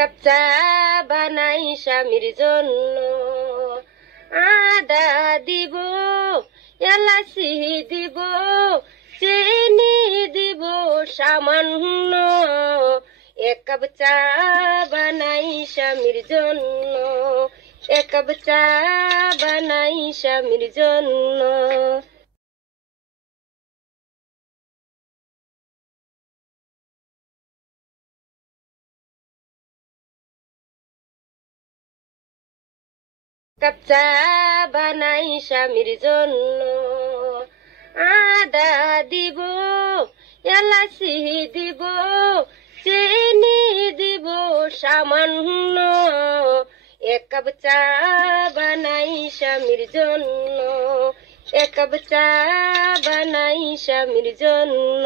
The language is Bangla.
কাপ চা বানাই স্বামীর জন্য, আদা দিব, এলাচি দিব, চিনি দিব সামান্য। এক কাপ চা বানাই স্বামীর জন্য, এক কাপ চা বানাই স্বামীর জন্য। কাপ চা বানাই স্বামীর জন্য, আদা দিব, এলাচি দিব, চিনি দিব সামান্য। এক কাপ চা বানাই স্বামীর জন্য, এক কাপ চা বানাই স্বামীর জন্য।